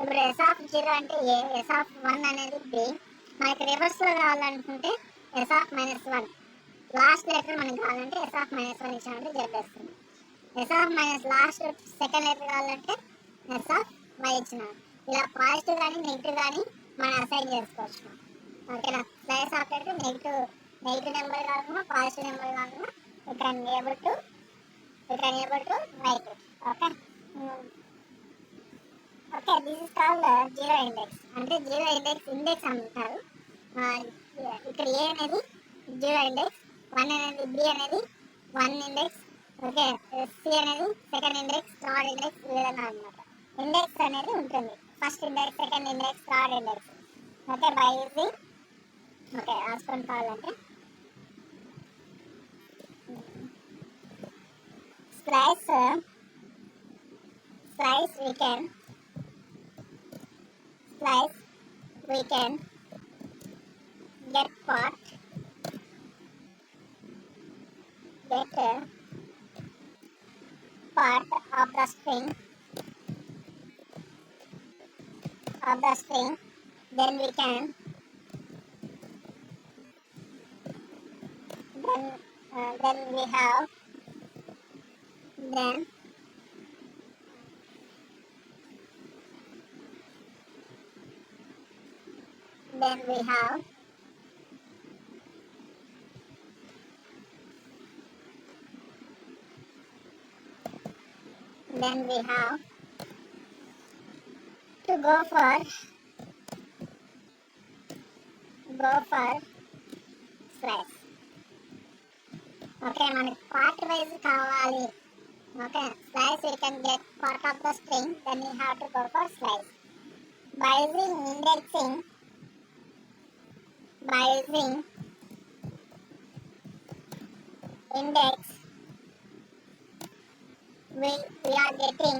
ఇప్పుడు yes of 0 అంటే ఏ, yes of 1 అనేది బి. మనకి రివర్స్లో కావాలనుకుంటే ఎస్ ఆఫ్ -1 లాస్ట్ లెటర్ మనకి కావాలంటే ఎస్ ఆఫ్ -1 ఇచ్చామంటే జెడ్ వస్తుంది. S of minus last second letter కావాలంటే ఎస్ ఆఫ్ వై ఇచ్చినాం. ఇలా పాజిటివ్ కానీ నెగిటివ్ కానీ మనం అసైన్ చేసుకోవచ్చు. ఓకేనా, స్లైస్ ఆపరేటర్ నెగిటివ్ నెంబర్ కాకుండా పాజిటివ్ నెంబర్ కాకుండా you can able to right it. Okay okay, this is called zero index. అంటే జీరో ఇండెక్స్ అంటారు. ఇక్కడ ఏ అనేది జీరో ఇండెక్స్, 1 అనేది బి అనేది 1 ఇండెక్స్, ఓకే, సి అనేది సెకండ్ ఇండెక్స్, థర్డ్ ఇండెక్స్, ఈ విధంగా అనమాట. ఇండెక్స్ అనేది ఉంటుంది, first index, second index, third index. Okay, by using okay రాసుకొని కావాలంటే slice we can get part of the string, then we have to go for slice. Okay, మనకి part wise కావాలి. Okay, slice we can get part of the string, then we have to go for slice. By using index we are getting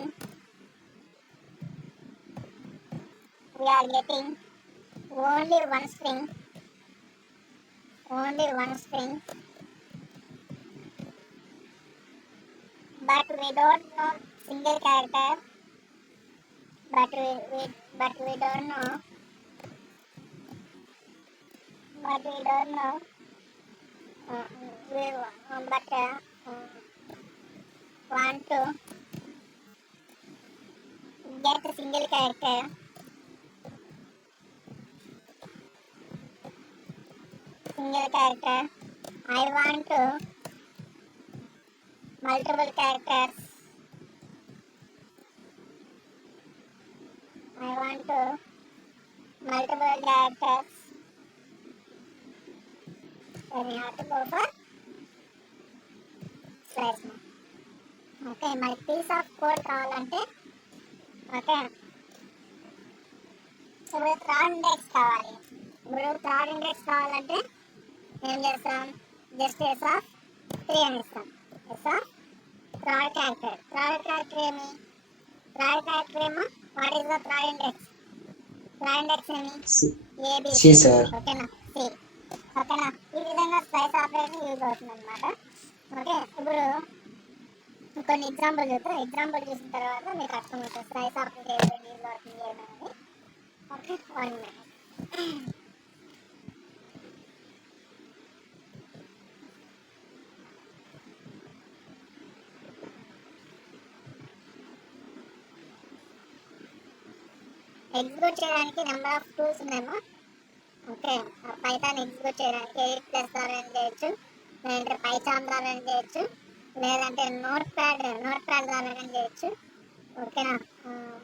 only one string, but we don't know single character, but we don't know want to get a single character. I want to multiple characters. Then you have to go for slice. Okay, మనకి piece of code కావాలంటే okay ఇప్పుడు third index కావాలంటే ఏం చేస్తాం, just yes of 3 అని ఇస్తాం. Yes of third character ఏమో what is the third index ఏమి ఏబిసి. ఓకేనా, సి. ఓకేనా, ఈ విధంగా స్లైస్ ఆపరేషన్ యూజ్ అవుతుంది అనమాట. ఓకే, ఇప్పుడు కొన్ని ఎగ్జాంపుల్ చూద్దాం. ఎగ్జాంపుల్ చూసిన తర్వాత మీకు అర్థమవుతుంది స్లైస్ ఆపరేషన్ యూజ్ అవుతుంది ఏమనేది. Okay, 1 minute. ఎగ్జిక్యూట్ చేయడానికి నెంబర్ ఆఫ్ టూల్స్ ఉన్నాయేమో. ఓకే, పైథాన్ ఎగ్జిక్యూట్ చేయడానికి ఎడిట్ ప్లస్ ద్వారా చేయొచ్చు, లేదంటే పైథాన్ ద్వారా చేయొచ్చు, లేదంటే నోట్ ప్యాడ్ ద్వారా చేయొచ్చు. ఓకేనా,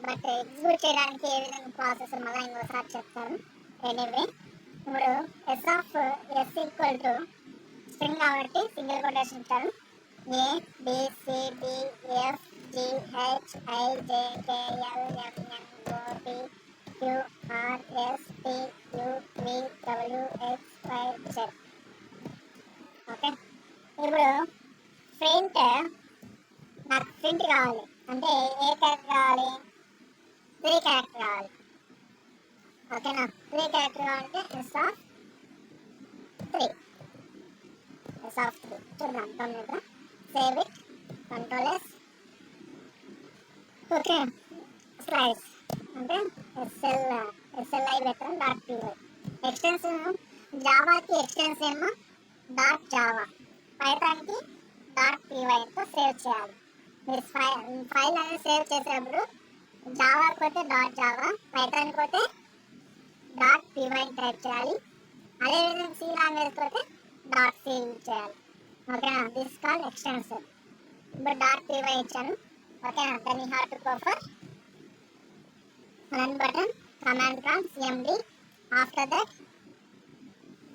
బట్ ఎగ్జిక్యూట్ చేయడానికి ఏ విధంగా ప్రాసెస్ మళ్ళీ ఇంకోసారి చెప్తాను. ఎనీవే, ఇప్పుడు ఎస్ ఈక్వల్ టు స్ట్రింగ్ కాబట్టి సింగిల్ కొటేషన్ ఇచ్చారు. A B C D F G H I J K L M N O P Q R S T U V W X Y Z. Okay, ఇప్పుడు print నాకు print కావాలి అంటే ఏ character కావాలి, 3 character కావాలి. ఓకేనా, 3 character కావాలంటే S of 3 చూద్దాం. Computer save it, control yes. Okay, slice అంటే SLI పెట్టాను .py. ఎక్స్టెన్షన్ జావాకి ఎక్స్టెన్షన్ ఏమో .java, పైథాన్కి .py సేవ్ చేయాలి. మీరు ఫైల్ అనేది సేవ్ చేసేటప్పుడు జావాకి పోతే .java, పైథాన్కి పోతే .py టైప్ చేయాలి. అదేవిధంగా సి లాంగ్వేజ్ పోతే .c యూజ్ చేయాలి. ఓకేనా, దిస్ కాల్ ఎక్స్టెన్షన్. ఇప్పుడు .py ఇచ్చాను. ఓకేనా, then you have to go for run button, command prompt cmd. After that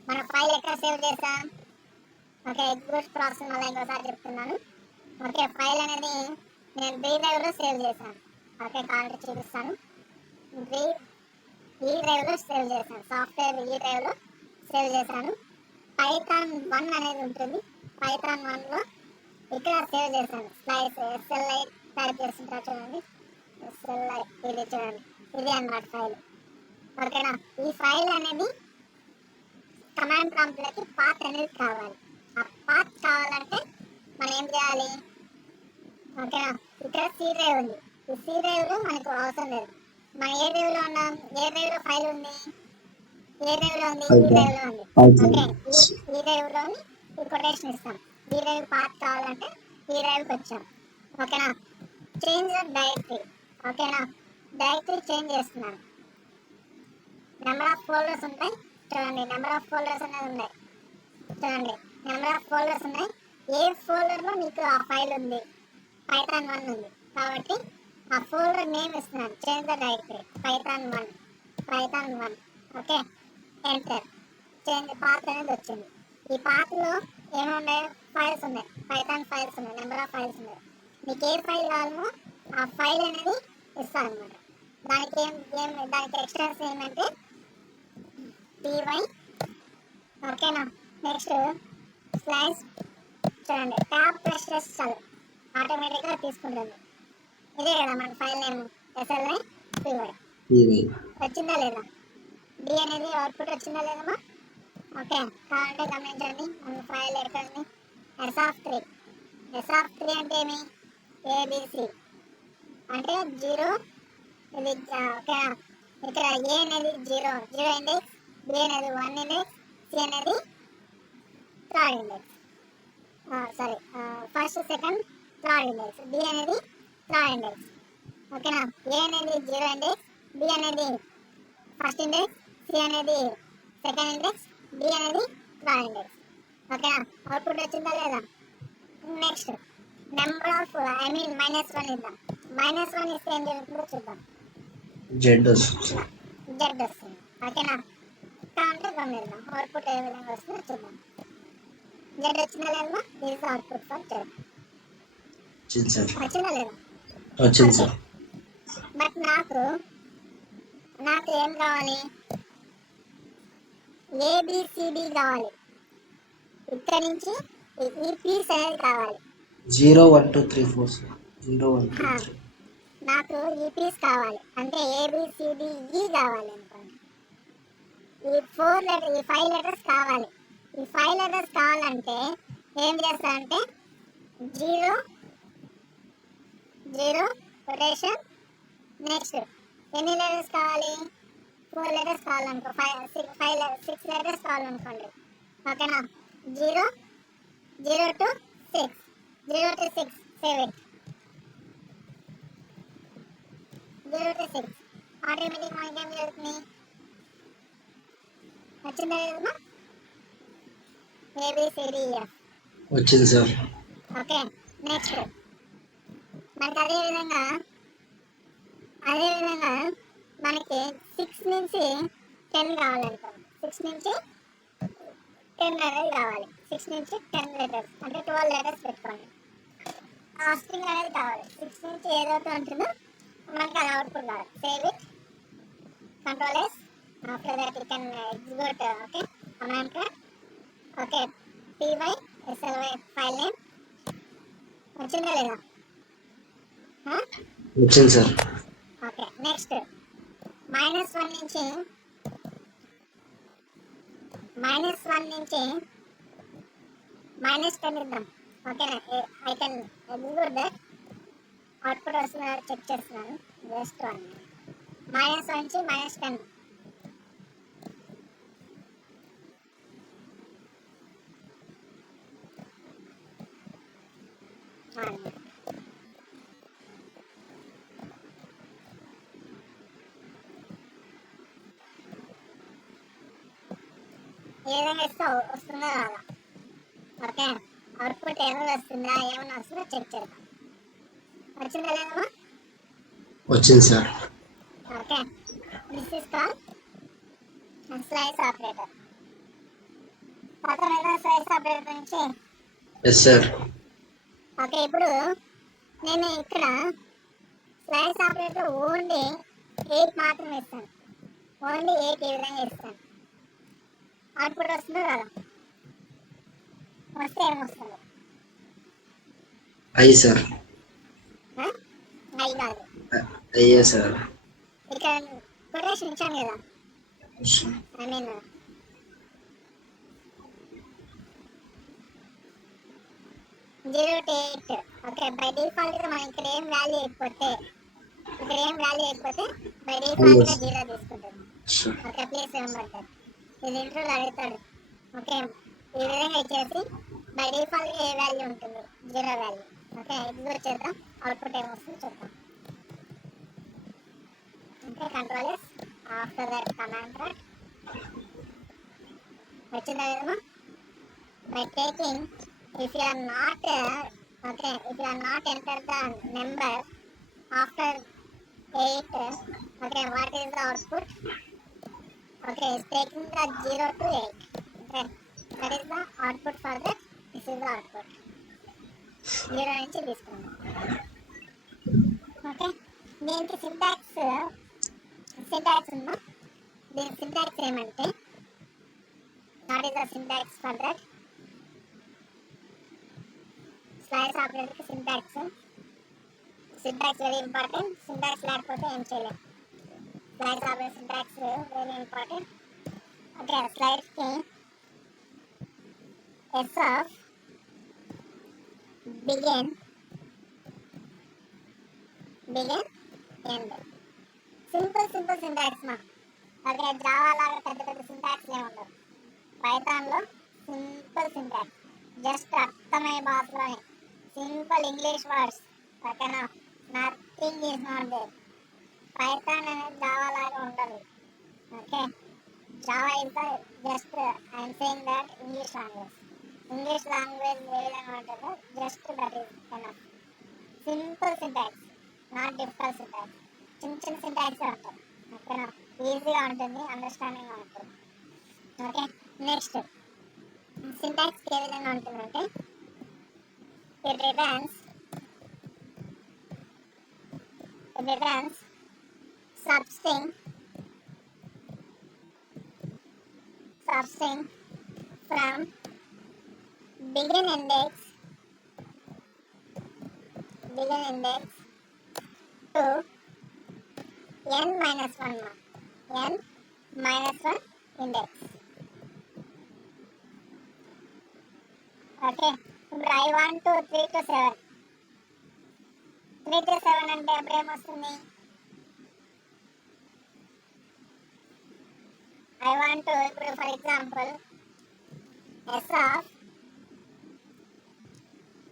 మన ఫైల్ ఎక్కడ సేవ్ చేసాం. ఓకే, ఎగ్జిక్యూట్ ప్రాసెస్ మళ్ళీ ఇంకోసారి చెప్తున్నాను. ఓకే, ఫైల్ అనేది నేను B డ్రైవ్లో సేవ్ చేశాను. ఓకే, కావాలంటే చూపిస్తాను. ఈ డ్రైవ్లో సేవ్ చేశాను, సాఫ్ట్వేర్ ఈ డ్రైవ్లో సేవ్ చేశాను. పైథాన్ 1 అనేది ఉంటుంది. పైథాన్ 1లో ఇక్కడ సేవ్ చేశాను. స్లైస్ SLI టైప్ చేస్తుంటారు చూడండి. SLI ఇది చూడండి, ఇది అన్నమాట ఫైల్. ఓకేనా, ఈ ఫైల్ అనేది కమాండ్ ప్రాంప్ట్లకి పాత్ అనేది కావాలి. ఆ పాత్ కావాలంటే మనం ఏం చేయాలి. ఓకేనా, ఇక్కడ సి డ్రైవ్ ఉంది. ఈ సి డ్రైవ్లో మనకు అవసరం లేదు. మనం ఏ డ్రైవ్లో ఉన్నాం, ఏ డ్రైవ్లో ఫైల్ ఉంది, ఏ డ్రైవ్లో ఉంది, ఈ డ్రైవ్లో ఉంది. ఓకే, ఈ డ్రైవ్లోని ఈ కొటేషన్ ఇస్తాం. ఈ డ్రైవ్ పాత్ కావాలంటే ఈ డ్రైవ్కి వచ్చాం. ఓకేనా, చేంజ్ డైరెక్టరీ. ఓకేనా, డైరెక్టరీ చేంజ్ చేస్తున్నాను. నెంబర్ ఆఫ్ ఫోల్డర్స్ ఉంటాయి చూడండి. నెంబర్ ఆఫ్ ఫోల్డర్స్ అనేది ఉన్నాయి చూడండి. నెంబర్ ఆఫ్ ఫోల్డర్స్ ఉన్నాయి. ఏ ఫోల్డర్లో మీకు ఆ ఫైల్ ఉంది, పైథాన్ 1 ఉంది కాబట్టి ఆ ఫోల్డర్ నేమ్ ఇస్తున్నాను. Change the directory Python 1. Okay, enter. Change path అనేది వచ్చింది. ఈ పాత్లో ఏమున్నాయి, ఫైల్స్ ఉన్నాయి, పైథాన్ ఫైల్స్ ఉన్నాయి, నెంబర్ ఆఫ్ ఫైల్స్ ఉన్నాయి. మీకు ఏ ఫైల్ కావాలో ఆ ఫైల్ అనేది ఇస్తాను అనమాట. దానికి ఎక్స్టెన్షన్ ఏమంటే py. ఓకేనా, నెక్స్ట్ స్లైస్ చూడండి, ట్యాబ్ ప్రెస్ చేసి చాలు ఆటోమేటిక్గా తీసుకుంటుంది. ఇదే కదా మన ఫైల్ నేమ్ SLI py. వచ్చిందా లేదా, డి అనేది అవుట్పుట్ వచ్చిందా లేదమ్మా. ఓకే, కావాలంటే గమనించండి. మన ఫైల్ ఎక్కడండి, S3 అంటే ఏమి, ABC అంటే 0. ఇది ఓకేనా, ఇక్కడ ఏ అనేది 0 ఇండెక్స్, B అనేది 1 ఇండెక్స్, C అనేది 3rd index. Sorry, first, second, 3rd index, B అనేది 3rd ఇండెక్స్. ఓకేనా, A అనేది 0 ఇండెక్స్, B అనేది ఫస్ట్ ఇండెక్స్, C అనేది సెకండ్ ఇండెక్స్, D అనేది 3rd ఇండెక్స్. ఓకేనా, అవుట్పుట్ వచ్చిందా లేదా. నెక్స్ట్ నెంబర్ ఆఫ్ -1 ఇద్దాం. -1 ఇస్తే ఏం జరుగుతుందో చూద్దాం. జెడ్ వస్తుంది. ఓకేనా, కావాలంటే గమనిద్దాం అవుట్పుట్ ఏ విధంగా వస్తుందో చూద్దాం. జెడ్ వచ్చిందా లేదా, దిస్ అవుట్పుట్ ఫర్ జెడ్. వచ్చిందా లేదా, వచ్చింది సార్. బట్ నాకు ఏం కావాలి, ABCD కావాలి. ఇక్కడ నుంచి ఈ పీస్ అనేది కావాలి. 0 1 2 3 4 0 1 2 3. నాకు ఈ పీస్ కావాలి అంటే ABCDE కావాలి అనుకోండి. ఈ 5 లెటర్స్ కావాలి. ఈ 5 లెటర్స్ కావాలంటే ఏం చేస్తానంటే 0 రొటేషన్. నెక్స్ట్ ఎన్ని లెటర్స్ కావాలి, 4 లెటర్స్ కావాలనుకో, 6 లెటర్స్ కావాలనుకోండి. ఓకేనా, 0 to 6 save it. 0 to 6 automatic మనకి ఏం జరుగుతుంది, వచ్చిందా లేదమ్మా, ABCDEF వచ్చింది సార్. ఓకే, నెక్స్ట్ మనకి అదే విధంగా మనకి 6 నుంచి 10 కావాలనుకో. 6 నుంచి 10 అనేది కావాలి. 6 నుంచి 10 లెటర్స్ అంటే 12 లెటర్స్ పెట్టుకోండి. ఆ స్ట్రింగ్ అనేది కావాలి. 6 నుంచి ఏదైతే ఉంటుందో మనకి అది అవుట్పుట్ కావాలి. Save it, control S. After that you can execute. Okay, command prompt. Okay, py SLI file name వచ్చిందా లేదా, వచ్చింది సార్. ఓకే, నెక్స్ట్ -1 నుంచి -10 ఇద్దాం. ఓకేనా, I can execute that. Output వస్తుందా చెక్ చేస్తున్నాను. జస్ట్ 1. -1 నుంచి -10. ఏ విధంగా ఇస్తే వస్తుందో రాదా. ఓకే, అవుట్పుట్ ఎర్రర్ వస్తుందా ఏమన్నా వస్తుందో చెక్ చేద్దాం. వచ్చిందా లేదమ్మా? వచ్చింది sir. Okay, this is call slice operator. అర్థమైందా స్లైస్ ఆపరేటర్ నుంచి? Yes sir. ఓకే, ఇప్పుడు నేను ఇక్కడ స్లైస్ ఆపరేటర్ ఓన్లీ 8 మాత్రమే ఇస్తాను. ఓన్లీ 8 ఈ విధంగా ఇస్తాను. అవుట్పుట్ వస్తుందో కదా? వస్తే ఏమొస్తుంది? అయ్యి సార్. అయి కాదు, అయ్యే సార్. ఇక్కడ కొటేషన్ ఇచ్చాను కదా, I mean 0 to 8. Okay, by default గా మనం ఇక్కడ ఏం వాల్యూ ఇవ్వకపోతే బై డిఫాల్ట్ గా 0 తీసుకుంటుంది. Okay, please remember. ఇది ఇంట్రోలో అడుగుతాడు. ఓకే, ఈ విధంగా ఇచ్చేసి బై డిఫాల్ట్ గా ఏ వాల్యూ ఉంటుంది? 0 వాల్యూ. ఓకే, ఎగ్జిక్యూట్ చేద్దాం, అవుట్పుట్ ఏమొస్తుందో చూద్దాం. Okay, control S. After that command track వచ్చిందా విధమా? By taking if you are not enter the number after 8, okay, what is the output? Okay, it's taking the 0 to 8. Okay, that is the output for that. This is the output. 0 నుంచి తీసుకున్నాం. Okay, దీనికి syntax ఉందా? దీని syntax ఏమంటే, what is the syntax for that? Slice ఆపరేటర్కి syntax very important. Syntax లేకపోతే ఏం చేయలేం. Slice operator syntax very important. Okay, స్లైడ్స్కి S of begin end. Simple syntax మా. ఓకే, జావా లాగా పెద్ద సింటాక్స్ ఏమి ఉండవు. పైథాన్లో సింపుల్ సింటాక్స్, జస్ట్ అర్థమయ్యే భాషలోనే సింపుల్ ఇంగ్లీష్ వర్డ్స్. ఓకేనా, nothing is not there. Python అనేది జావా లాగా ఉండదు. Okay, Java is the just I'm saying that English language ఏ విధంగా ఉంటుందో just that is enough. Simple syntax, not difficult syntax. చిన్న సింటాక్స్ ఉంటాయి. ఓకేనా, ఈజీగా ఉంటుంది, అండర్స్టాండింగ్గా ఉంటుంది. ఓకే, నెక్స్ట్ సింటాక్స్ ఏ విధంగా ఉంటుందంటే, it returns substring from begin index to n-1 index. Okay, ఇప్పుడు I want to 3 to 7 అంటే అప్పుడు ఏమొస్తుంది? I want to, ఇప్పుడు for example s of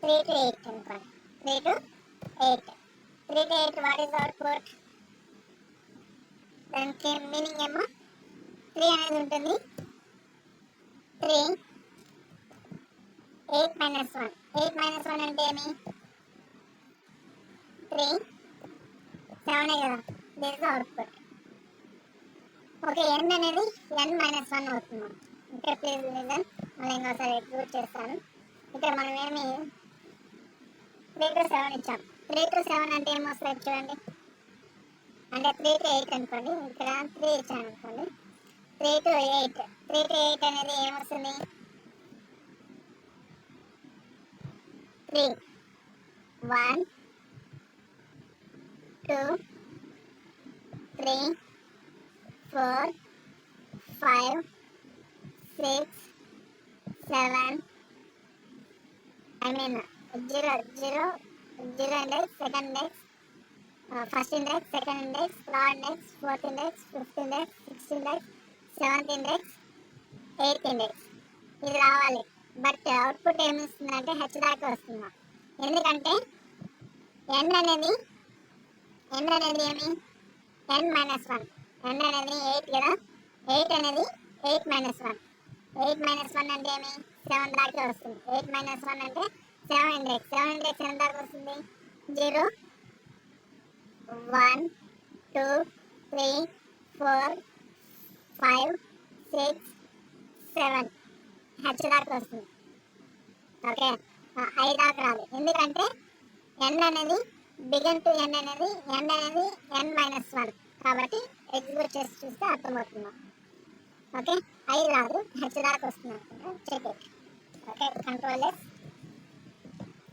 3 to 8 అనుకోండి. 3 to 8 వాట్ ఈస్ అవుట్పుట్? దానికి మీనింగ్ ఏమో 3 అనేది ఉంటుంది. 3 8 - 1 అంటే ఏమి? 3 7 కదా, this is output. Okay, n అనేది n-1 అవుతుంది. ఇక్కడ ప్లీజ్ లిజన్, మళ్ళీ ఇంకోసారి ఎగ్జిక్యూట్ చేస్తాను. ఇక్కడ మనం ఏమి 3 to 7 ఇచ్చాం. 3 to 7 అంటే ఏమొస్తుంది చూడండి. అంటే 3 to 8 అనుకోండి, ఇక్కడ 3 ఇచ్చాను అనుకోండి. 3 to 8 అనేది ఏమొస్తుంది? 3 1 2 3 4 5 6 7 I mean 0 అంటే second days first index, second index, third index, fourth index, fifth index, sixth index, seventh index, eighth index ఇది రావాలి. బట్ అవుట్పుట్ ఏమి ఇస్తుందంటే హెచ్ దాకా వస్తుందా? ఎందుకంటే n అనేది ఏమి n మైనస్ వన్, n అనేది 8 కదా, 8 అనేది 8 మైనస్ వన్, 8 మైనస్ వన్ అంటే ఏమి 7 దాకా వస్తుంది. 8 మైనస్ వన్ అంటే 7 ఇండెక్స్, 7 ఇండెక్స్ ఎంత దాకా వస్తుంది? 0 1 2 3 4 5 6 7 హెచ్ దాకా వస్తుంది. ఓకే, 5 దాకా రాదు. ఎందుకంటే n అనేది బిగిన్ టు n అనేది n మైనస్ వన్ కాబట్టి ఎగ్జిక్యూట్ చేసి చూస్తే అర్థమవుతుంది. ఓకే, 5 రాదు, హెచ్ దాకా వస్తుంది అనుకుంటా. Check it. Okay, control S,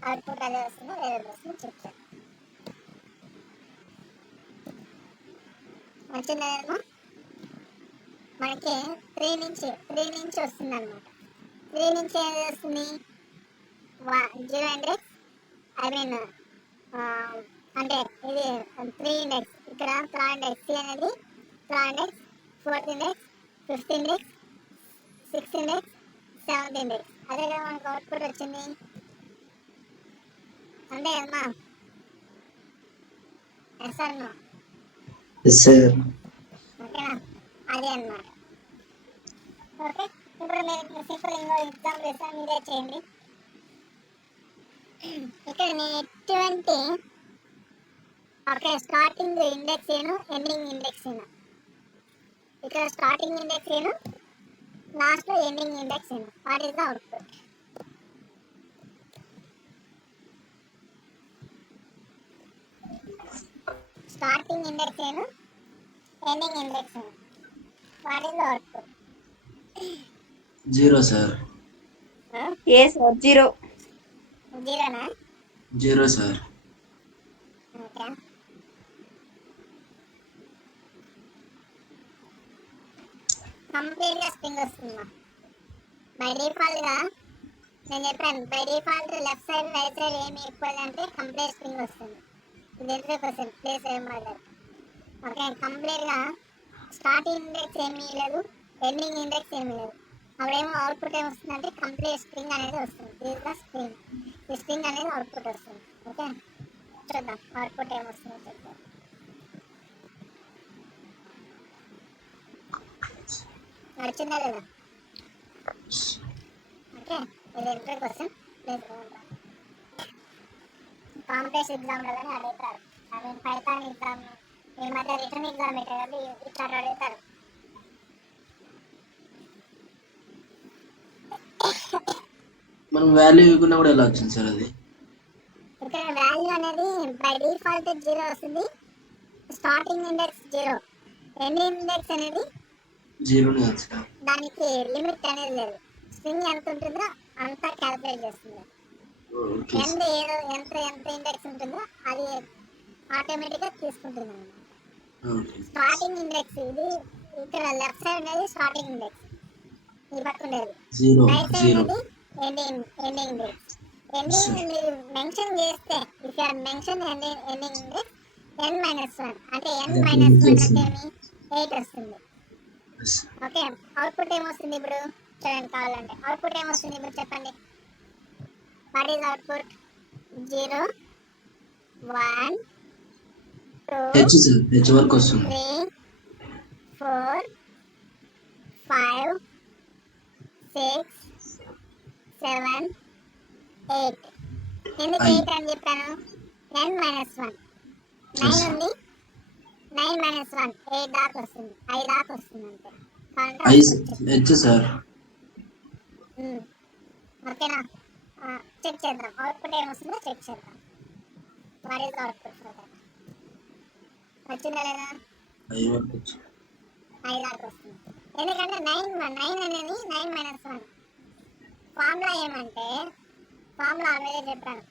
output అదే వస్తుందో వేరే వస్తుందో చెక్ చేయాలి. వచ్చిందేమో మనకి 3 నుంచి వస్తుంది అనమాట. 3 నుంచి ఏది వస్తుంది? 0 ఇండెక్స్, ఐ మీన్ అంటే ఇది 3 ఇండెక్స్, ఇక్కడ థర్డ్ ఇండెక్స్ సి అనేది third index, fourth index, fifth index, sixth index, seventh index. అదే కదా మనకు అవుట్పుట్ వచ్చింది. అంటే అమ్మా ఎస్ అన్నా. Yes sir. ఓకేనా, అదే అన్నమాట. ఓకే, ఇప్పుడు మీరు సింపుల్ ఇంకో ఎగ్జాంపుల్ ఇస్తాను, మీరే చేయండి. ఇక్కడ నేను ఎటువంటి ఓకే స్టార్టింగ్ ఇండెక్స్ ఏను, ఎండింగ్ ఇండెక్స్ ఏను, ఇక్కడ స్టార్టింగ్ ఇండెక్స్ ఏను, లాస్ట్ లో ఎండింగ్ ఇండెక్స్ ఏను. What is the output? Starting index ఏను, ఎండింగ్ ఇండెక్స్ ఏను. What is the output? 0 sir. A sir 0. జీరోనా? 0 sir. Okay, complete గా స్ట్రింగ్ వస్తుందా? బై డిఫాల్ట్ గా నేను చెప్పాను, by default left side right side ఏమి ఈక్వల్ అంటే కంప్లీట్ స్ట్రింగ్ వస్తుంది. ఇది ఎందుకు క్వశ్చన్ ప్లేస్ ఏం పడలేదు. ఓకే, కంప్లీట్ గా స్టార్టింగ్ ఇండెక్స్ ఏమీ లేదు, ఎండింగ్ ఇండెక్స్ ఏమీ లేదు. అప్పుడేమో అవుట్పుట్ ఏమి వస్తుంది అంటే కంప్లీట్ స్ట్రింగ్ అనేది వస్తుంది. దిస్ ద స్ట్రింగ్, ఈ స్ట్రింగ్ అనేది అవుట్పుట్ వస్తుంది. ఓకే, చూద్దాం అవుట్పుట్ ఏమి వస్తుందో చెప్తాం. నడిచిందా లేదా? ఓకే, ఇది entry question place competitive exam కానీ అడుగుతారు. ఐ మీన్ పైథాన్ ఎగ్జామ్, ఈ మధ్య రిటర్న్ ఎగ్జామ్ పెట్టారు, ఇట్లా అడుగుతారు. మనం వాల్యూ ఇవ్వకుండా కూడా ఎలా వచ్చింది సార్ అది? ఇక్కడ వాల్యూ అనేది బై డిఫాల్ట్ 0 వస్తుంది. స్టార్టింగ్ ఇండెక్స్ 0, ఎండింగ్ ఇండెక్స్ అనేది 0 కాదు సార్. దానికి లిమిట్ అనేది లేదు. స్ట్రింగ్ ఎంత ఉంటుందో అంతా క్యాలిక్యులేట్ చేస్తుంది. ఓకే ఎంత సార్. ఏదో ఎంత ఇండెక్స్ ఉంటుందో అది ఆటోమేటిక్గా తీసుకుంటుంది అన్నమాట. ఓకే. స్టార్టింగ్ ఇండెక్స్ ఇది, ఇక్కడ లెఫ్ట్ సైడ్ అనేది స్టార్టింగ్ ఇండెక్స్, ఈ పక్క ఉండేది 0 రైట్ సైడ్ 0. అనేది ఎండింగ్ ఇండెక్స్. ఎండింగ్ మీరు మెన్షన్ చేస్తే if are mention ending index n-1 అంటే n-1 అంటే ఏమి 8 వస్తుంది. ఓకే, అవుట్పుట్ ఏమొస్తుంది ఇప్పుడు చూడండి, కావాలంటే అవుట్పుట్ ఏమొస్తుంది ఇప్పుడు చెప్పండి. What is output? 0 1 H 2 sir, H వరకు వస్తుంది. 3 4 5 6 7 8. ఎందుకు 8 అని చెప్పాను? n-1 9 ఉంది, 9 - 1 8 దాకా వస్తుంది, 5 దాకా వస్తుంది అంతే. H sir. ఓకేనా, చెక్ చేద్దాం అవుట్పుట్ ఏమొస్తుందో చెక్ చేద్దాం. What is output? వచ్చిందా లేదా? 5 వరకు వచ్చింది. 5 దాకా వస్తుంది. ఎందుకంటే 9 అనేది 9 - 1. ఫార్ములా ఏమంటే, ఫార్ములా ఆల్రెడీ చెప్పాను.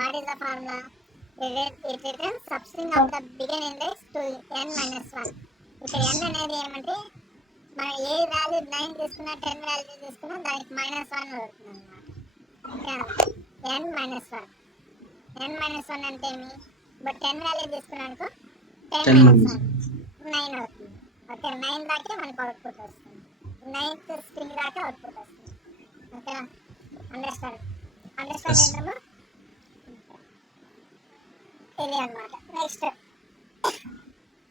What is the formula? It returns substring of the begin index to n-1. ఇక్కడ n అనేది ఏమంటే మనం ఏ వాల్యూ 9 తీసుకున్నా 10 వాల్యూ తీసుకున్నా దానికి -1 అవుతుంది అనమాట. n-1 అంటే ఏమి? బట్ 10 వాల్యూ తీసుకున్నానుకో 10 10 మైనస్ minus 9 అవుతుంది. ఓకే 9 దాకా మనకు అవుట్పుట్ వస్తుంది. 9th స్ట్రింగ్ దాకా అవుట్పుట్ వస్తుంది. Okay understand yes. ఏంటమ్మా ఇది అనమాట. నెక్స్ట్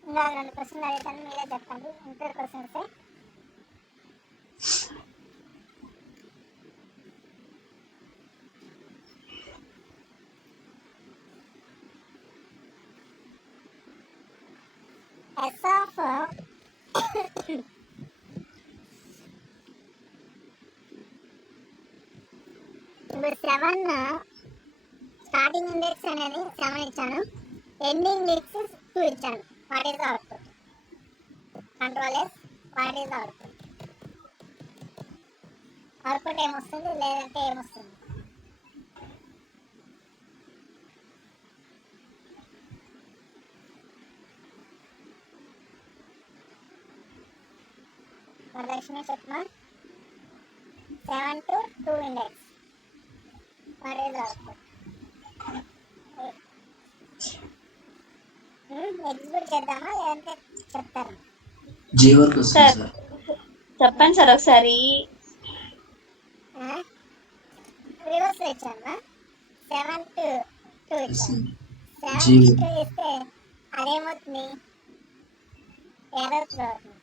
ఇంకా 2 క్వశ్చన్లు అడుగుతాను, మీరే చెప్పండి. ఇంటర్ క్వశ్చన్స్ S of ఇప్పుడు 7 స్టార్టింగ్ ఇండెక్స్ అనేది 7 ఇచ్చాను, ఎండింగ్ ఇండెక్స్ 2 ఇచ్చాను. What is the output? Control S, what is the output? Output ఏమొస్తుంది లేదంటే ఏమొస్తుంది? వరలక్ష్మి చెప్పమా. 7 to 2 index, what is the output? Execute చేద్దామా లేదంటే చెప్తారా? J వరకు వస్తుంది సార్ సార్. చెప్పండి సార్ ఒకసారి. రివర్స్ ఇచ్చామా. 7 to 2 Yes, ఇచ్చాను. sir. 7 to J 2 ఇస్తే అదేమవుతుంది? ఎర్రర్ త్రో అవుతుంది.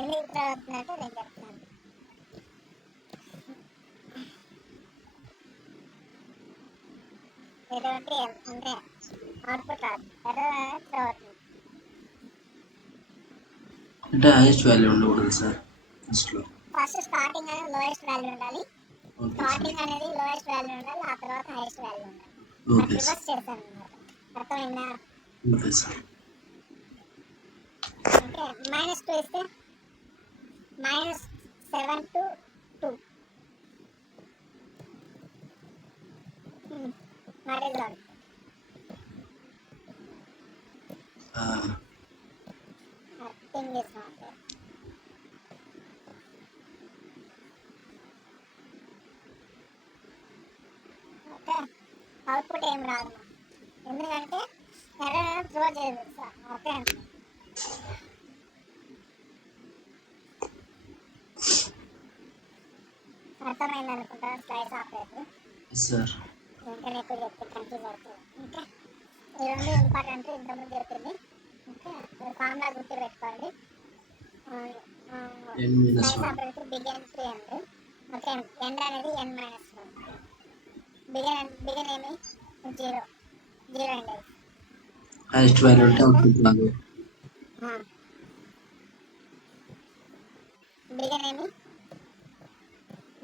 ఎందుకు త్రో అవుతుందంటే నేను చెప్తాను. ఎటువంటి అంటే అవుట్పుట్ రాదు, ఎర్రర్ అనేది త్రో అవుతుంది. అంటే హైయెస్ట్ వాల్యూ ఉండకూడదు సార్ ఫస్ట్లో. ఫస్ట్ స్టార్టింగ్ అనేది లోయెస్ట్ వాల్యూ ఉండాలి. Okay sir. స్టార్టింగ్ అనేది లోయెస్ట్ వాల్యూ ఉండాలి, ఆ తర్వాత హైయెస్ట్ వాల్యూ ఉండాలి. Okay sir. రివర్స్ చేశాను అన్నమాట. అర్థమైందా? Okay sir. అంటే -2 ఇస్తే -7 to 2 what is out? Thing is not there. Okay output ఏం రాదు, ఎందుకంటే ఎర్రర్ త్రో చేయదు సార్. ఓకే అర్థమైంది అనుకుంటా. Slides operator yes sir. వెంటనే ఎక్కువ చెప్తే కన్ఫ్యూజ్ అవుతుంది. ఓకే ఈ 2 ఇంపార్టెంట్, ఇంతకుముందు చెప్పింది. ఓకే ఫార్ములా గుర్తు పెట్టుకోండి. N minus slides 1. Operator begin to end. Okay end అనేది n-1. బిగిన్ ఏమి 0 ఇండెక్స్. హైయెస్ట్ వాల్యూ ఉంటే అవుట్పుట్ రాదు. బిగిన్ ఏమి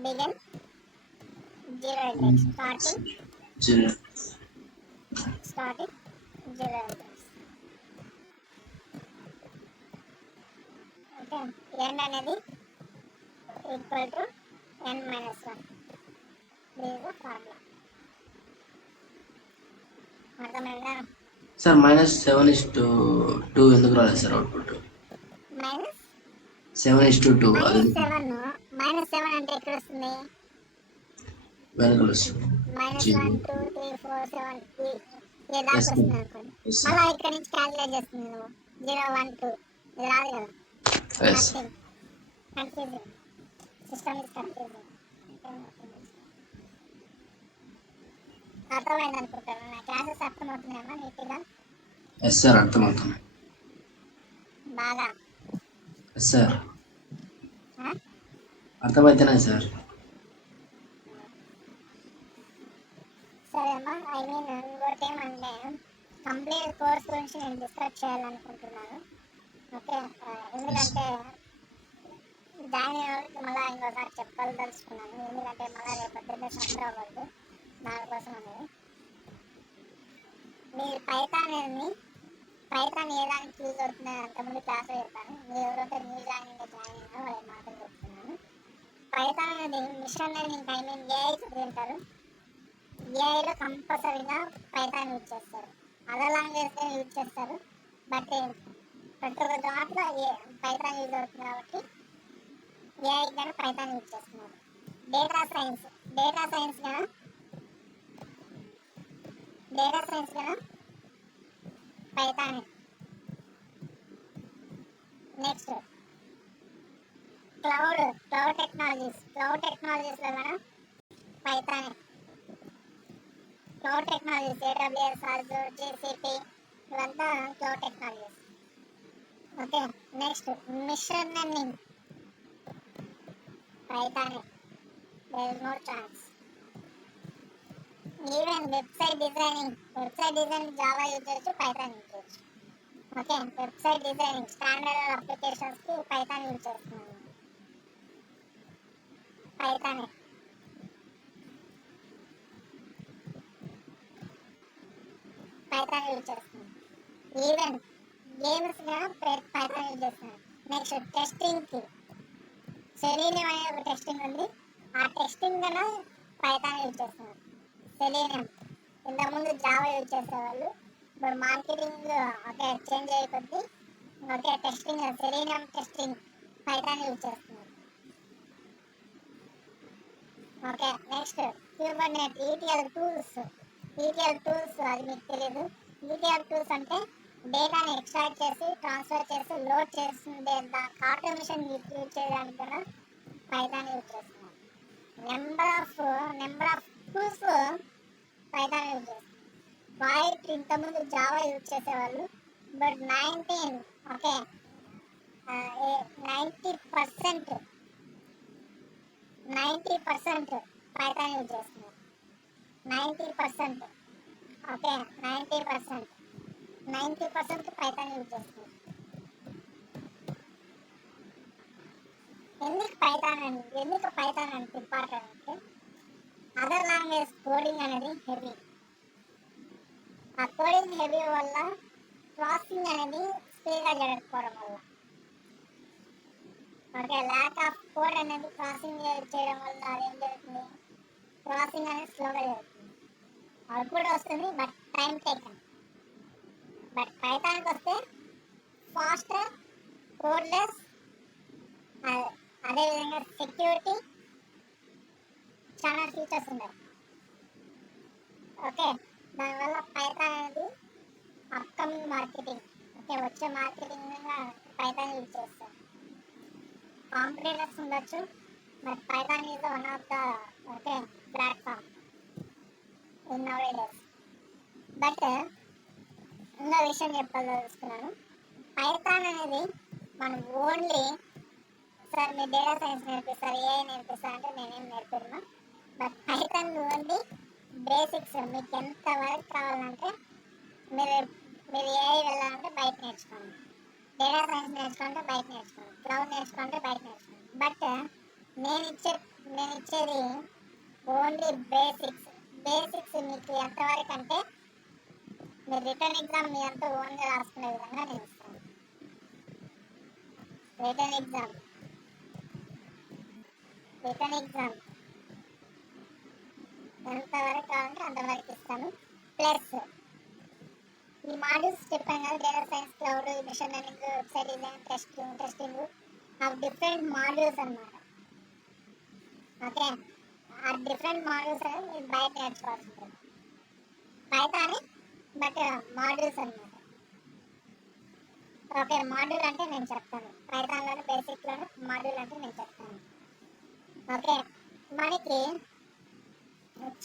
begin 0 index. Zero. Starting 0 index. Okay end అనేది equal to n-1. This is the formula. అర్థమైందా? Sir -7:2 ఎందుకు రాలేదు sir output? Minus 7:2 అది -7 అంటే ఎక్కడ వస్తుంది? వెనకాల వస్తుంది. -1 జీరో. 2 3 4 7 ఏ దాకా ఎస్ వస్తుంది అనుకోండి. ఎస్ మళ్ళీ సార్. ఇక్కడ నుంచి క్యాలిక్యులేట్ చేస్తుంది నువ్వు 0 1 2 ఇది రాదు కదా. Yes. Nothing confusing, system is confusing. అర్థమైంది అనుకుంటాను. నా క్లాసెస్ అర్థమవుతున్నాయమ్మా నీట్గా ఎస్ సార్ అర్థమవుతుంది. బాగా? ఎస్ సార్ ఆ? అర్థమవుతున్నాయి సార్. సరే అమ్మా. ఇంకోటి ఏమంటే కంప్లీట్ కోర్స్ గురించి నేను డిస్కస్ చేయాలనుకుంటున్నాను. ఓకే ఎందుకంటే దాని వరకు మళ్ళీ ఇంకోసారి చెప్పదలుచుకున్నాను. ఎందుకంటే మళ్ళీ రేపు పొద్దున్నే సఫర్ అవ్వద్దు దానికోసం అనేది. మీరు పైథాన్ ఏ దానికి యూజ్ అవుతుందని అంతకుముందు క్లాస్లో చెప్పాను. మీరు ఎవరైతే న్యూ జాయిన్ అయినా వాళ్ళ మాటలు చెప్తున్నాను. పైథాన్ అనేది మిషన్ లెర్నింగ్ ఏఐ చదివింటారు. ఏఐలో కంపల్సరీగా పైథాన్ యూజ్ చేస్తారు. అదర్ లాంగ్వేజ్ యూజ్ చేస్తారు, బట్ ప్రతి ఒక్క దాంట్లో పైథాన్ యూజ్ అవుతుంది కాబట్టి ఏఐ కానీ పైథాన్ యూజ్ చేస్తున్నారు. డేటా సైన్స్ కానీ పైథాన్. నెక్స్ట్ క్లౌడ్ టెక్నాలజీస్ లో మనం Python. Cloud technologies AWS, Azure, GCP ఇవంతా cloud technologies. Okay, next machine learning Python. There is no chance. Even website designing Java use చేయొచ్చు, Python use చేయొచ్చు. Okay, website designing standard applications కి Python use చేస్తున్నాను. Python use చేస్తున్నాను. Even games కూడా Python use చేస్తున్నాను. Next testing కి selenium అనే ఒక టెస్టింగ్ ఉంది, ఆ టెస్టింగ్ కూడా పైథాన్ యూజ్ చేస్తున్నాను. సెలీనియం ఇంతకుముందు జావా యూజ్ చేసేవాళ్ళు, ఇప్పుడు మార్కెటింగ్ ఓకే చేంజ్ అయిపోద్ది. Okay, testing selenium testing Python use చేస్తున్నారు. ఓకే, నెక్స్ట్ క్యూబర్నెట్ ETL టూల్స్ అది మీకు తెలియదు. ETL టూల్స్ అంటే డేటాని ఎక్స్ట్రాక్ట్ చేసి ట్రాన్స్ఫర్ చేసి లోడ్ చేస్తుండే దానికి ఆటోమేషన్ యూజ్ చేయడానికి కూడా పైథాన్ యూజ్ చేస్తున్నారు. Number of tools Python use చేస్తున్నారు. వైట్ ఇంతకుముందు జావా యూజ్ చేసేవాళ్ళు, బట్ 90% పైథాన్ యూజ్ చేస్తున్నారు. 90% ఓకే 90% పైథాన్ యూజ్ చేస్తున్నారు. ఎందుకు పైథాన్ అంటే ఇంపార్టెంట్ అంటే అదర్ లాంగ్వేజ్ కోడింగ్ అనేది హెవీ. ఆ కోడింగ్ హెవీ వల్ల ప్రాసెసింగ్ అనేది స్పీడ్గా జరగకపోవడం వల్ల, ఓకే ల్యాక్ ఆఫ్ కోడ్ అనేది ప్రాసెసింగ్ చేయడం వల్ల అదేం జరుగుతుంది, ప్రాసెసింగ్ అనేది స్లోగా జరుగుతుంది. అవుట్పుట్ వస్తుంది బట్ టైం టేకన్. బట్ పైథాన్కి వస్తే ఫాస్టర్, కోడ్లెస్, అదేవిధంగా సెక్యూరిటీ, చాలా ఫీచర్స్ ఉన్నాయి. ఓకే, దానివల్ల పైథాన్ అనేది అప్కమింగ్ మార్కెటింగ్, ఓకే వచ్చే మార్కెటింగ్ పైథాన్ యూజ్ చేస్తారు. కాంపిటేటర్స్ ఉండొచ్చు, but Python is one of the okay platform in nowadays. But ఇంకో విషయం చెప్పదలుచుకున్నాను, పైథాన్ అనేది మనం ఓన్లీ సార్ మీరు డేటా సైన్స్ నేర్పిస్తారు, AI నేర్పిస్తారు అంటే నేనేం నేర్పిస్తున్నా. But Python only basics. మీకు ఎంత వరకు కావాలంటే మీరు AI వెళ్ళాలంటే బయట నేర్చుకోండి, డేటా సైన్స్ నేర్చుకుంటే బయట నేర్చుకోండి, క్లౌడ్ నేర్చుకుంటే బయట నేర్చుకోండి. బట్ నేను ఇచ్చేది ఓన్లీ బేసిక్స్. మీకు ఎంతవరకు అంటే మీరు రిటర్న్ ఎగ్జామ్ మీ అంతా ఓన్గా రాసుకునే విధంగా నేను ఇస్తాను. రిటర్న్ ఎగ్జామ్ ఎంతవరకు కావాలంటే అంతవరకు ఇస్తాను. ప్లస్ ఈ మాడ్యూల్స్ చెప్పాను కదా, data science, cloud, machine learning, website design, testing ఆ డిఫరెంట్ మాడ్యూల్స్ అన్నమాట. ఓకే, ఆ డిఫరెంట్ మాడ్యూల్స్ అనేది మీరు బయట నేర్చుకోవాల్సి ఉంటుంది. పైథాన్ బట్ మాడ్యూల్స్ అన్నమాట. ఓకే, మాడ్యూల్ అంటే నేను చెప్తాను, పైథాన్లోని బేసిక్లోని మాడ్యూల్ అంటే నేను చెప్తాను. ఓకే, మనకి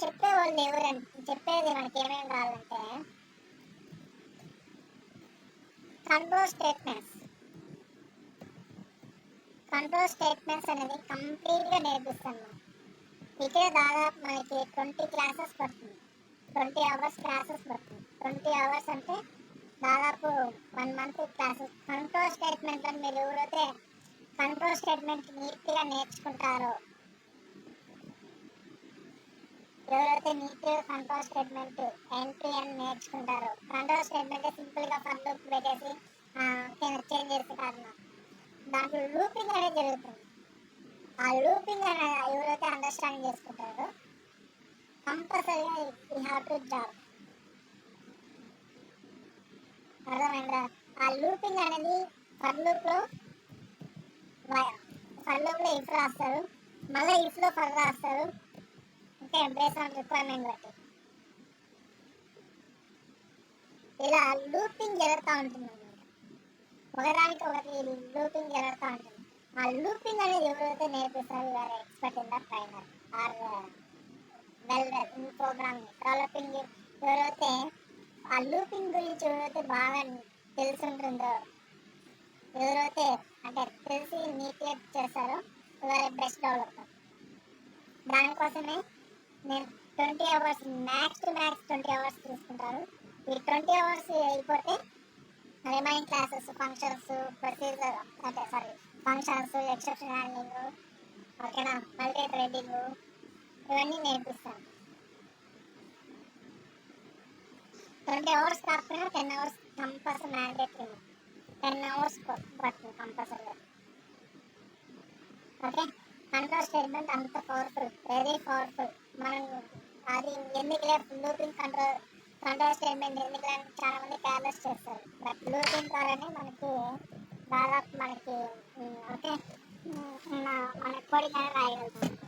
చెప్పేవాళ్ళు ఎవరంటే చెప్పేది మనకి ఏమేమి కావాలంటే కంట్రోల్ స్టేట్మెంట్స్ అనేది కంప్లీట్గా నేర్పిస్తాను. ఇదే దాదాపు మనకి 20 క్లాసెస్ పడుతుంది, 20 అవర్స్ క్లాసెస్ పడుతుంది. 20 అవర్స్ అంటే దాదాపు 1 మంత్ క్లాసెస్. కంట్రోల్ స్టేట్మెంట్ అని మీరు ఎవరైతే కంట్రోల్ స్టేట్మెంట్ నీట్గా నేర్చుకుంటారో, ఎవరైతే నీట్గా control statement end to end నేర్చుకుంటారో, కంట్రోల్ స్టేట్మెంట్ సింపుల్గా ఫర్ లూప్ పెట్టేసి చేంజ్ చేసే కారణం దాంట్లో లూపింగ్ అనేది జరుగుతుంది. ఆ లూపింగ్ అనేది ఎవరైతే అండర్స్టాండింగ్ చేసుకుంటారో కంపల్సరీగా యూ హ్యావ్ టు జాబ్. అర్థమైందా? ఆ లూపింగ్ అనేది ఫర్ లూప్లో ఇఫ్ రాస్తారు, మళ్ళీ ఇఫ్లో ఫర్ రాస్తారు. ఓకే, బేస్ ఆన్ రిక్వైర్మెంట్ బట్టి ఇలా లూపింగ్ జరుగుతూ ఉంటుంది అనమాట. ఒకదానికి ఒకటి లూపింగ్ జరుగుతూ ఉంటుంది. ఆ లూపింగ్ అనేది ఎవరైతే నేర్పిస్తారో వారు expert in the trainer are well in programming developing. ఎవరైతే ఆ లూపింగ్ గురించి ఎవరైతే బాగా తెలుసుంటుందో, ఎవరైతే అంటే తెలిసి నీట్గా చేస్తారో వారే బెస్ట్ డెవలపర్. దానికోసమే నేను 20 hours max to max 20 hours తీసుకుంటారు. ఈ 20 అవర్స్ అయిపోతే రిమైనింగ్ క్లాసెస్ ఫంక్షన్స్ ప్రొసీజర్ అంటే ఫంక్షన్స్ ఎక్సెప్షన్ హ్యాండ్లింగ్, ఓకేనా, మల్టీ థ్రెడింగ్ ఇవన్నీ నేర్పిస్తాను. 20 అవర్స్ కాకపోయినా 10 అవర్స్ కంపల్సరీ మ్యాండేటరీ. 10 అవర్స్ పడుతుంది కంపల్సరీగా. ఓకే, కంట్రోల్ స్టేట్మెంట్ అంత పవర్ఫుల్, వెరీ పవర్ఫుల్. మనం అది ఎందుకులే లూపింగ్ కంట్రోల్ స్టేట్మెంట్ ఎందుకులే చాలా మంది క్యార్లెస్ చేస్తారు. బట్ లూపింగ్ ద్వారానే మనకి దాదాపు మనకి ఓకే మన కోడింగ్ అనేది రాయగలుగుతాం.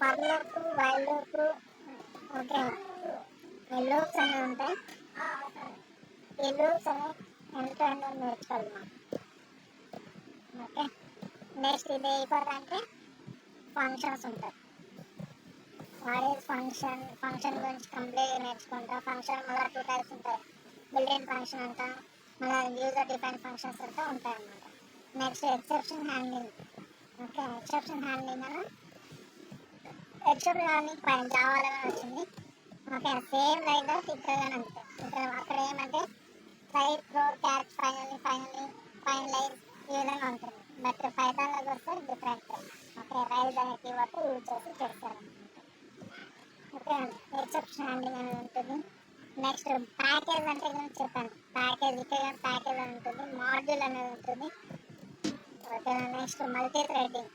For loop, while loop, okay, ఈ లూప్స్ అనేవి ఉంటాయి. ఈ లూప్స్ అనేవి ఎంత నేర్చుకోవాలి మనం. ఓకే, నెక్స్ట్ ఇది అయిపోవాలంటే ఫంక్షన్స్ ఉంటాయి. వాడే ఫంక్షన్ గురించి కంప్లీట్గా నేర్చుకుంటా. ఫంక్షన్ మళ్ళీ 2 టైప్స్ ఉంటాయి. బిల్ట్-ఇన్ ఫంక్షన్ అంట, మళ్ళీ యూజర్ డిఫైన్ ఫంక్షన్స్ అంతా ఉంటాయి అన్నమాట. Next exception handling. Okay, exception handling పైన జావాలోనే వచ్చింది. ఓకే, సేమ్ లైక్ దట్ ఇక్కడ అంతే. ఇక్కడ అక్కడ ఏమంటే ట్రై ప్రో క్యాచ్ ఫైనలైజ్ ఈ విధంగా ఉంటుంది. బట్ పైథాన్లోకి వస్తే డిఫరెంట్. ఓకే, రైజ్ అనే కీవర్డ్ యూజ్ చేసి చేస్తారు. ఓకే, ఎక్సెప్షన్ హ్యాండ్లింగ్ అనేది ఉంటుంది. నెక్స్ట్ ప్యాకేజ్ అంటే గురించి చెప్పాను. ప్యాకేజ్ ఇక్కడ ప్యాకేజ్ అని ఉంటుంది. మాడ్యూల్ అనేది ఉంటుంది. ఓకే, నెక్స్ట్ మల్టీ థ్రెడింగ్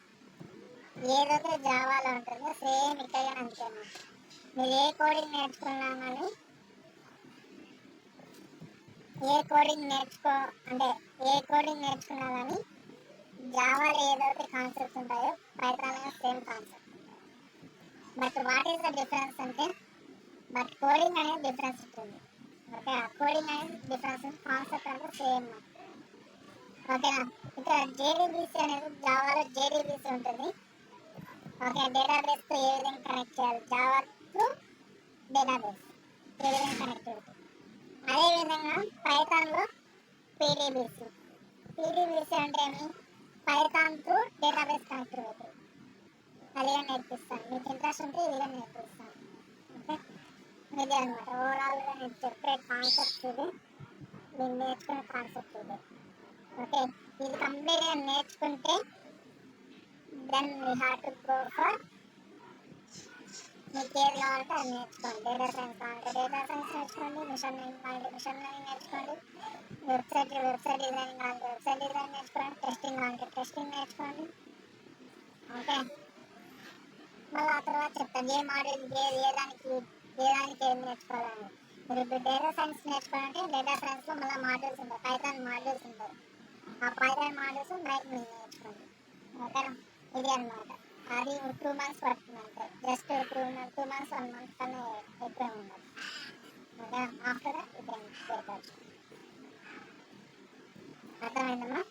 ఏదైతే జావాలో ఉంటుందో సేమ్ ఇక్కడ అంతే. మీరు ఏ కోడింగ్ నేర్చుకున్నా కానీ ఏ కోడింగ్ నేర్చుకున్నా కానీ జావాలో ఏదైతే కాన్సెప్ట్స్ ఉంటాయో పైథాన్లో same concept. But what is the difference అంటే బట్ కోడింగ్ అనేది డిఫరెన్స్ ఉంటుంది. ఓకే, ఆ కోడింగ్ అనేది డిఫరెన్స్, కాన్సెప్ట్ అనేది సేమ్. ఓకేనా, ఇక్కడ జేడీబీసీ అనేది జావాలో జేడీబీసీ ఉంటుంది. ఓకే, డేటాబేస్తో ఏ విధంగా కనెక్ట్ చేయాలి, జావా త్రూ డేటాబేస్ ఏ విధంగా కనెక్టివిటీ. అదేవిధంగా పైథాన్లో పీడీబీసీ అంటే ఏమి, పైథాన్ త్రూ డేటాబేస్ కనెక్టివిటీ. అదిగా నేర్పిస్తాను. మీకు ఇంట్రెస్ట్ ఉంటే ఇదిగా నేర్పిస్తాను. ఓకే, ఇదే అనమాట ఓవరాల్గా నేను చెప్పే కాన్సెప్ట్ ఇది, నేను నేర్చుకునే కాన్సెప్ట్ ఇది. ఓకే, ఇది కంప్లీట్గా నేర్చుకుంటే then we have to go for మీకు ఏది కావాలంటే అది నేర్చుకోండి. డేటా సైన్స్ కావాలంటే డేటా సైన్స్ నేర్చుకోండి. మిషన్ లెర్నింగ్ కావాలంటే మిషన్ లెర్నింగ్ నేర్చుకోండి. వెబ్సైట్ డిజైనింగ్ కావాలంటే వెబ్సైట్ డిజైన్ నేర్చుకోండి. టెస్టింగ్ కావాలంటే టెస్టింగ్ నేర్చుకోండి. ఓకే, మళ్ళీ ఆ తర్వాత చెప్తాను ఏ మోడల్ ఏ దానికి ఏం నేర్చుకోవాలని. మీరు ఇప్పుడు డేటా సైన్స్ నేర్చుకోవాలంటే డేటా సైన్స్లో మళ్ళీ మాడ్యూల్స్ ఉంటాయి, పైథాన్ మాడ్యూల్స్ ఉంటాయి. ఆ పైథాన్ మాడ్యూల్స్ నైట్ మీరు నేర్చుకోండి. ఓకేనా, ఇది అనమాట. అది 2 months పడుతుంది అంతే. జస్ట్ 2 months 1 month కన్నా ఎక్కువ ఉండదు. Okay, after that you can take. అర్థమైందమ్మా?